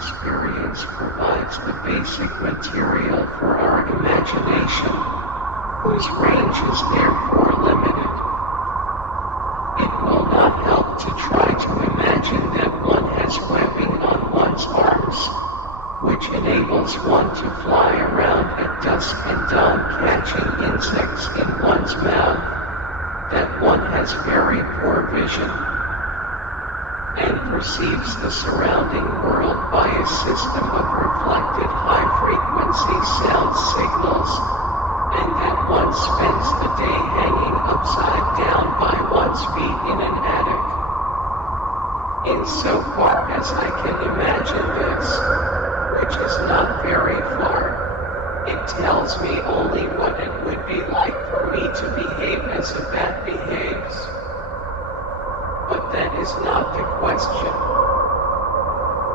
experience provides the basic material for our imagination, whose range is therefore limited. It will not help to try to imagine that one has webbing on one's arms, which enables one to fly around at dusk and dawn catching insects in one's mouth, that one has very poor vision, and perceives the surrounding world by a system of reflected high-frequency sound signals, and that one spends the day hanging upside down by one's feet in an attic. Insofar as I can imagine this, which is not very far, it tells me only what it would be like for me to behave as a bat behaves. But that is not the question.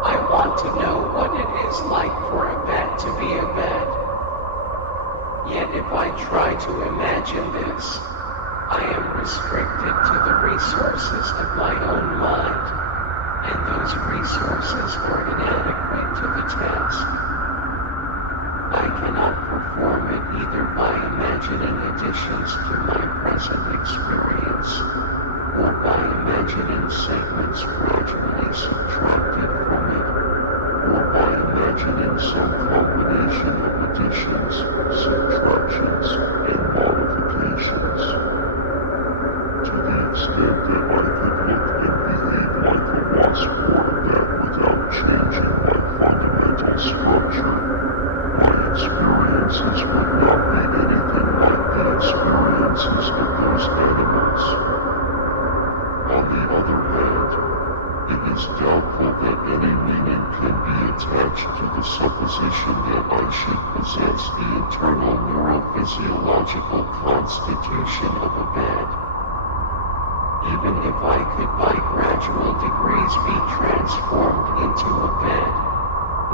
I want to know what it is like for a bat to be a bat. Yet if I try to imagine this, I am restricted to the resources of my own mind, and those resources are inadequate to the task. I cannot perform it either by imagining additions to my present experience, or by imagining segments gradually subtracted from it, or by imagining some combination of additions, subtractions, and modifications. To the extent that I could look and behave like a wasp or a bat without changing my fundamental structure, my experiences would not be anything like the experiences of those animals. On the other hand, it is doubtful that any meaning can be attached to the supposition that I should possess the internal neurophysiological constitution of a bat. Even if I could by gradual degrees be transformed into a bat,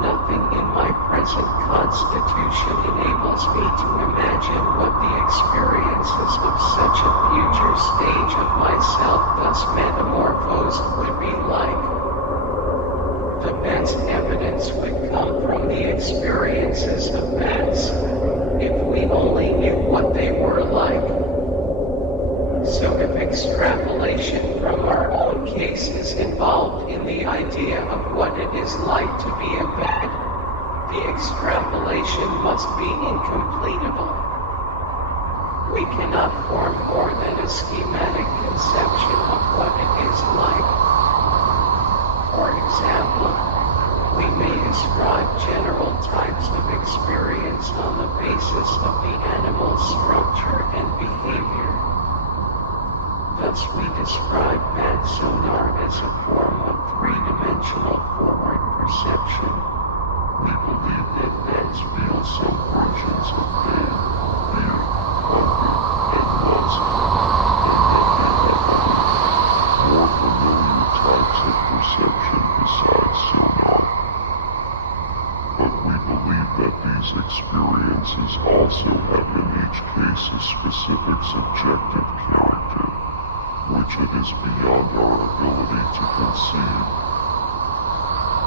nothing in my present constitution enables me to imagine what the experiences of such a future stage of myself thus metamorphosed would be like. The best evidence would come from the experiences of bats, if we only knew what they were like. So if extrapolation from our own case is involved in the idea of what it is like to be a bat, the extrapolation must be incompletable. We cannot form more than a schematic conception of what it is like. For example, we may describe general types of experience on the basis of the animal's structure and behavior. Thus we describe bat sonar as a form of three-dimensional forward perception. We believe that bats feel some versions of pain, fear, hunger, and lust, and that they have other, more familiar types of perception besides sonar. But we believe that these experiences also have in each case a specific subjective character, which it is beyond our ability to conceive.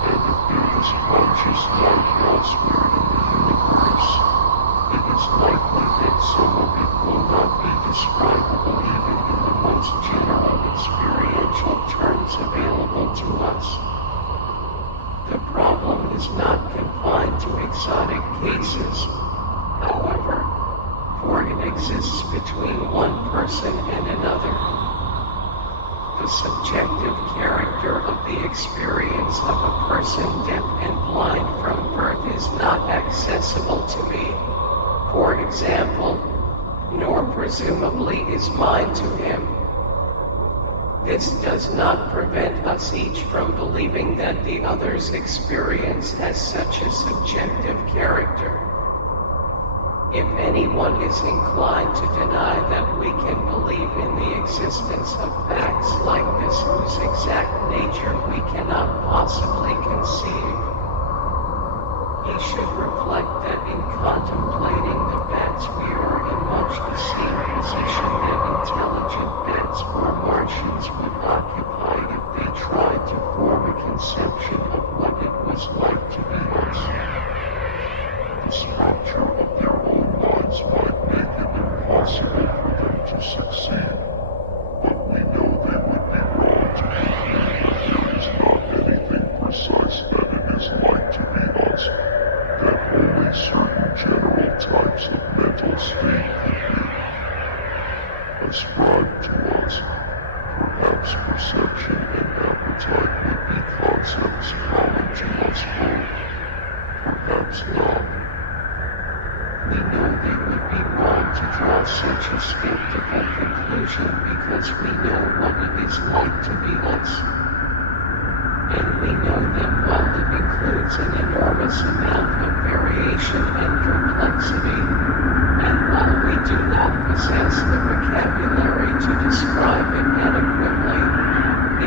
And if there is conscious life elsewhere in the universe, it is likely that some of it will not be describable even in the most general experiential terms available to us. The problem is not confined to exotic cases, however, for it exists between one person and another. The subjective character of the experience of a person deaf and blind from birth is not accessible to me, for example, nor presumably is mine to him. This does not prevent us each from believing that the other's experience has such a subjective character. If anyone is inclined to deny that we can believe in the existence of facts like this whose exact nature we cannot possibly conceive, he should reflect that in contemplating the bats we are in much the same position that intelligent bats or Martians would occupy if they tried to form a conception of what it was like succeed, but we know they would be wrong to conclude that there is not anything precise that it is like to be us, that only certain general types of mental state could be ascribed to us. Perhaps perception and appetite would be concepts common to us both. Perhaps not. We know they would be wrong to draw such a skeptical conclusion because we know what it is like to be us. And we know that while it includes an enormous amount of variation and complexity, and while we do not possess the vocabulary to describe it adequately,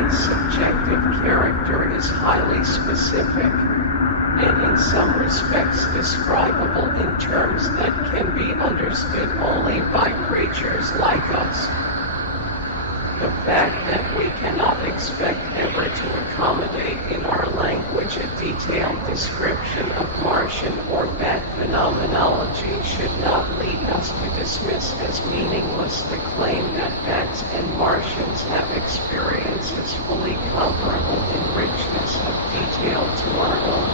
its subjective character is highly specific, and in some respects describable in terms that can be understood only by creatures like us. The fact that we cannot expect ever to accommodate in our language a detailed description of Martian or bat phenomenology should not lead us to dismiss as meaningless the claim that bats and Martians have experiences fully comparable in richness of detail to our own.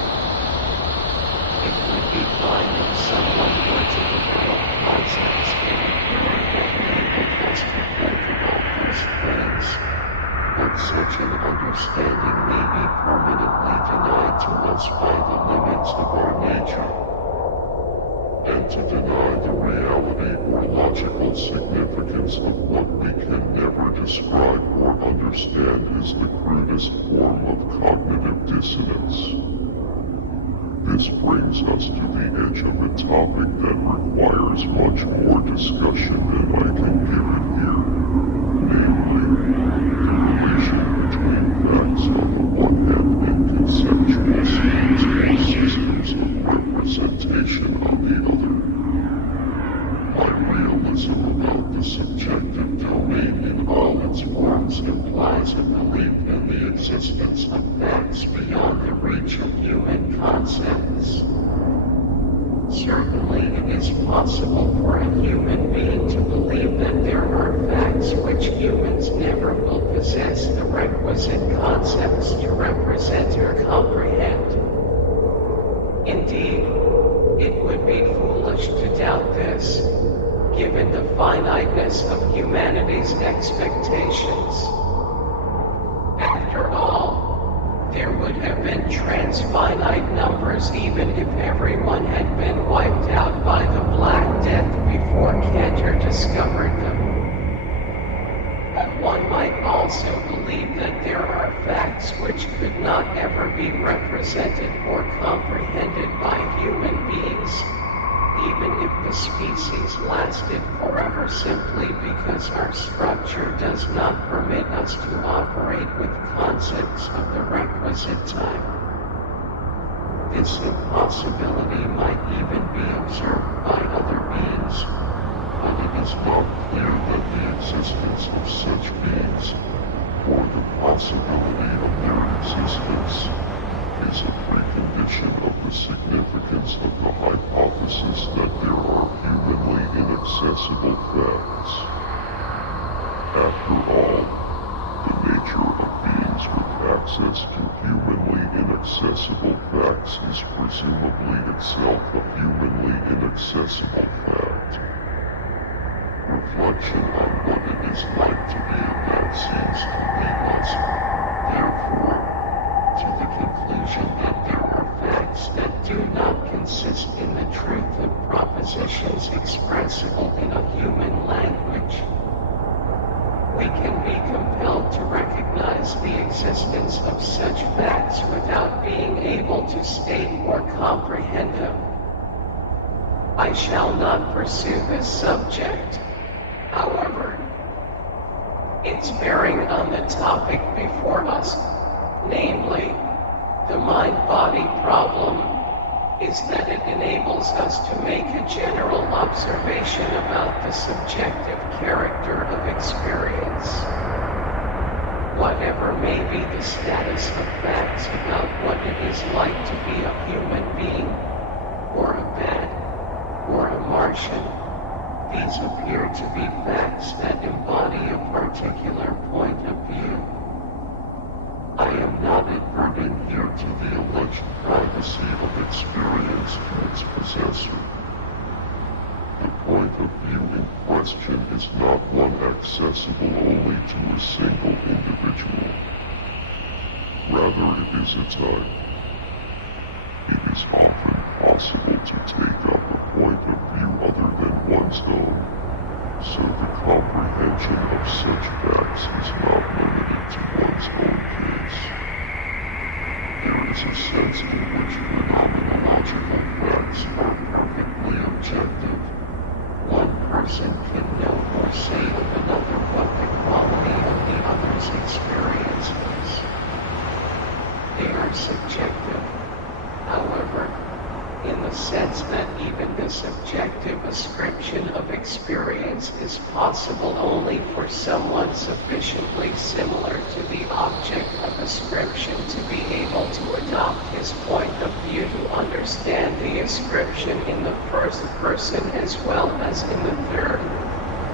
It would be fine if someone were to develop concepts in a way that enabled us to think about these things, but such an understanding may be permanently denied to us by the limits of our nature. And to deny the reality or logical significance of what we can never describe or understand is the crudest form of cognitive dissonance. This brings us to the edge of a topic that requires much more discussion than I can give it here, namely, the relation between facts on the one hand and conceptual schemes or systems of representation on the other. My realism about the subjective domain in all its forms implies a belief in the existence of facts beyond the reach of human concepts. Certainly it is possible for a human being to believe that there are facts which humans never will possess the requisite concepts to represent or comprehend. Indeed, it would be foolish to doubt this, given the finiteness of humanity's expectations. After all, there would have been transfinite numbers even if everyone had been wiped out by the Black Death before Cantor discovered them. But one might also believe that there are facts which could not ever be represented or comprehended by human beings, even if the species lasted forever simply because our structure does not permit us to operate with concepts of the requisite time. This impossibility might even be observed by other beings, but it is not clear that the existence of such beings, or the possibility of their existence, is a precondition of the significance of the hypothesis that there are humanly inaccessible facts. After all, the nature of beings with access to humanly inaccessible facts is presumably itself a humanly inaccessible fact. Reflection on what it is like to be a bat seems to lead us, therefore, to the conclusion that there are facts that do not consist in the truth of propositions expressible in a human language. We can be compelled to recognize the existence of such facts without being able to state or comprehend them. I shall not pursue this subject, however. Its bearing on the topic before us, namely, the mind-body problem, is that it enables us to make a general observation about the subjective character of experience. Whatever may be the status of facts about what it is like to be a human being, or a bat, or a Martian, these appear to be facts that embody a particular point of view. I am not adverting here to the alleged privacy of experience to its possessor. The point of view in question is not one accessible only to a single individual. Rather, it is a type. It is often possible to take up a point of view other than one's own, so the comprehension of such facts is not limited to one's own case. There is a sense in which phenomenological facts are perfectly objective. One person can know or say of another what the quality of the other's experience is. They are subjective, however, in the sense that even the subjective ascription of experience is possible only for someone sufficiently similar to the object of ascription to be able to adopt his point of view to understand the ascription in the first person as well as in the third,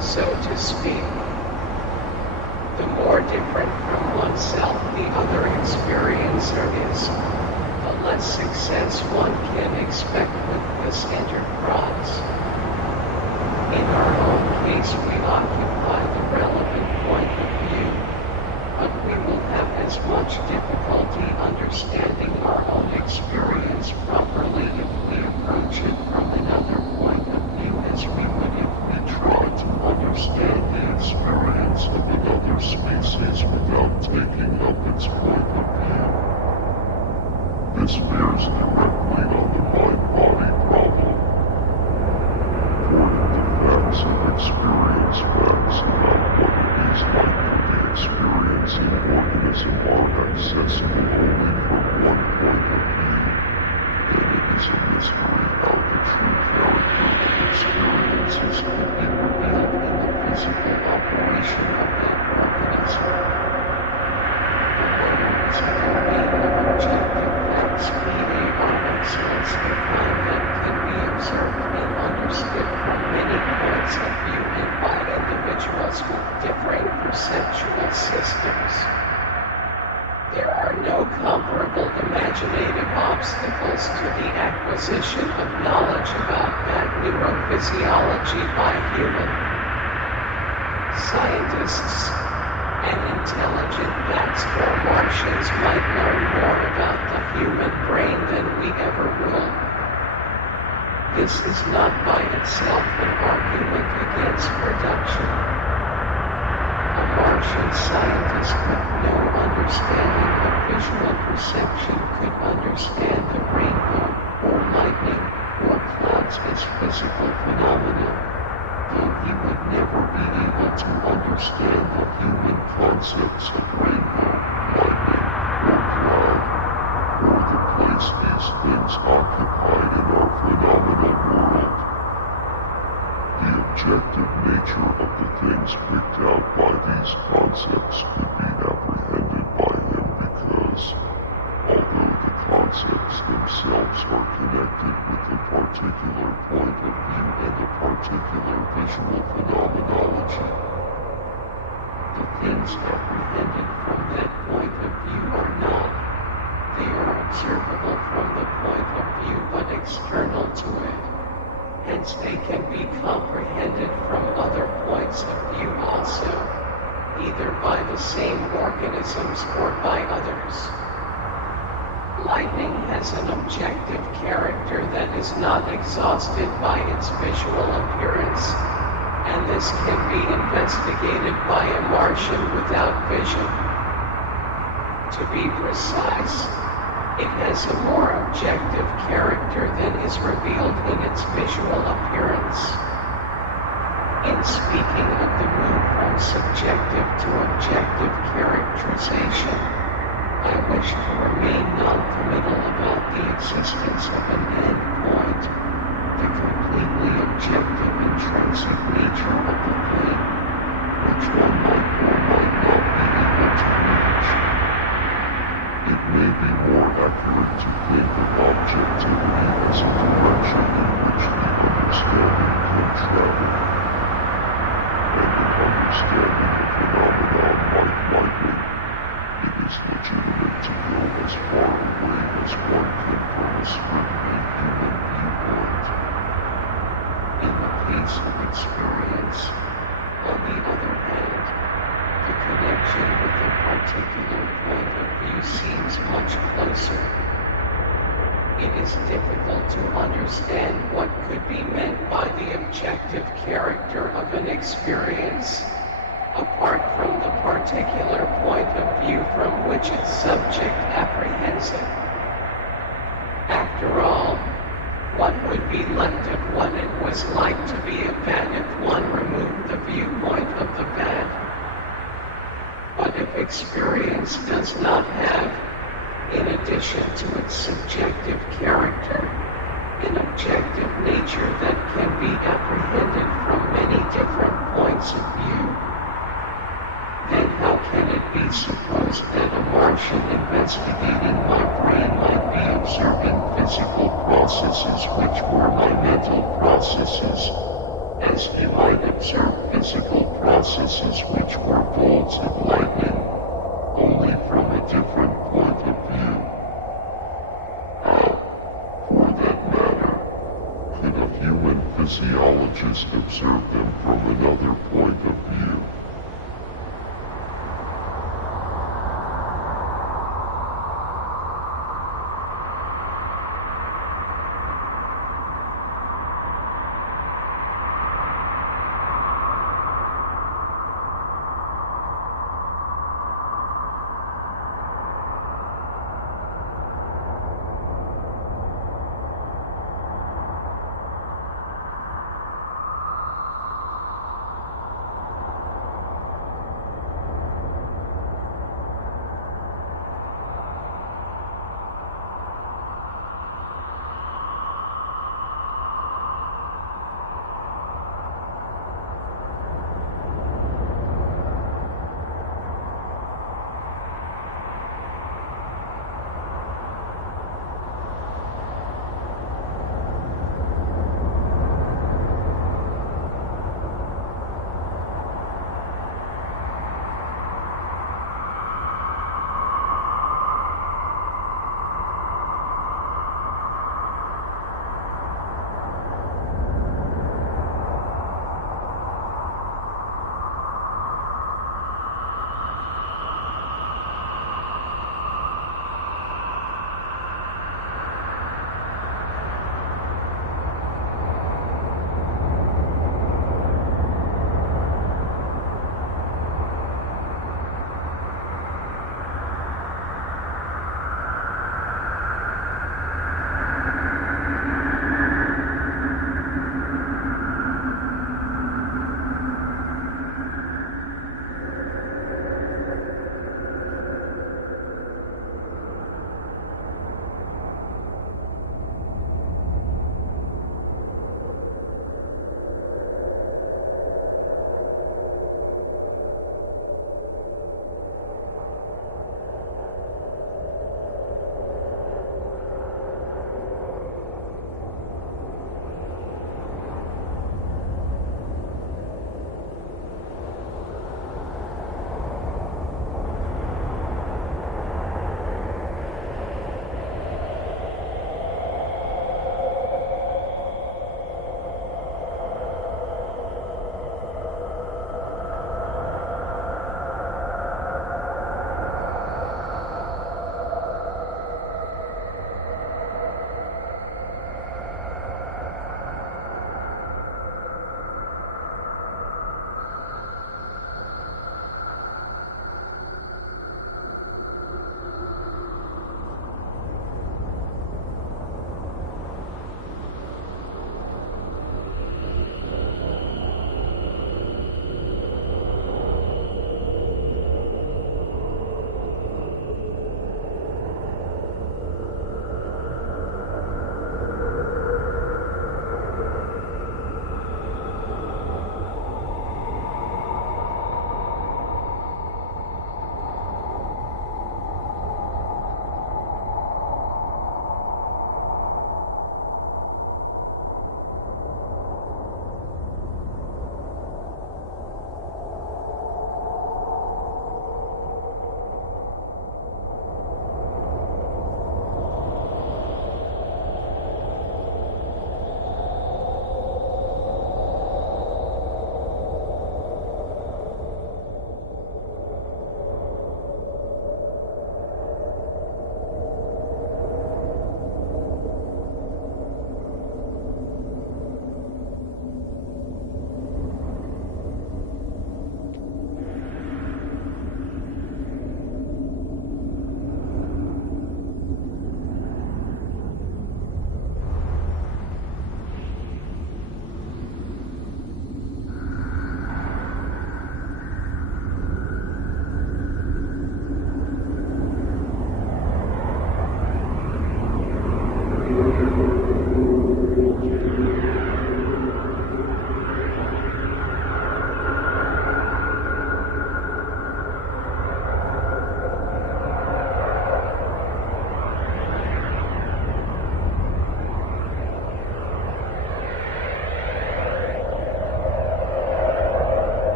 so to speak. The more different from oneself the other experiencer is, the less success one can expect with this enterprise. In our own case, we occupy the relevant point of view, but we will have as much difficulty understanding our own experience properly if we approach it from another point of view as we would if we tried to understand the experience of another species without taking up its point of view. This bears directly on the mind-body problem. According to facts of experience, facts about what it is like in the experiencing organism are accessible only from one point of view, then it is a mystery how the true character of experiences could be revealed in the physical operation of that organism. The moments of the being of objective facts are excellence defined that can be observed and understood from many points of view and by individuals with differing perceptual systems. There are no comparable imaginative obstacles to the acquisition of knowledge about that neurophysiology by human scientists and intelligent or Martians might learn more about the human brain than we ever will. This is not by itself an argument against reduction. A Martian scientist with no understanding of visual perception could understand the rainbow, or lightning, or clouds as physical phenomena, though he would never be able to understand the human concepts of rainbow, lightning, or cloud, or the place these things occupy in our phenomenal world. The objective nature of the things picked out by these concepts could be apprehended by him because, although the concepts themselves are connected with the particular point of view and the particular visual phenomenology, the things apprehended from that point of view are not. They are observable from the point of view but external to it. Hence they can be comprehended from other points of view also, either by the same organisms or by others. Lightning has an objective character that is not exhausted by its visual appearance, and this can be investigated by a Martian without vision. To be precise, it has a more objective character than is revealed in its visual appearance. In speaking of the move from subjective to objective characterization, I wish to remain non-committal about the existence of an endpoint, the completely objective intrinsic nature of the thing, which one might or might not be able to reach. It may be more accurate to think of objectivity as a direction in which the understanding can travel. understanding a phenomenon like lightning, it is legitimate to go as far away as one can from a strict human viewpoint. In the case of experience, on the other hand, the connection with a particular point of view seems much closer. It is difficult to understand what could be meant by the objective character of an experience, apart from the particular point of view from which its subject apprehends it. After all, what would be left of what it was like to be a bat if one removed the viewpoint of the bat? But if experience does not have, in addition to its subjective character, an objective nature that can be apprehended from many different points of view, then how can it be supposed that a Martian investigating my brain might be observing physical processes which were my mental processes, as he might observe physical processes which were bolts of lightning, only from a different point of view? How, for that matter, could a human physiologist observe them from another point of view?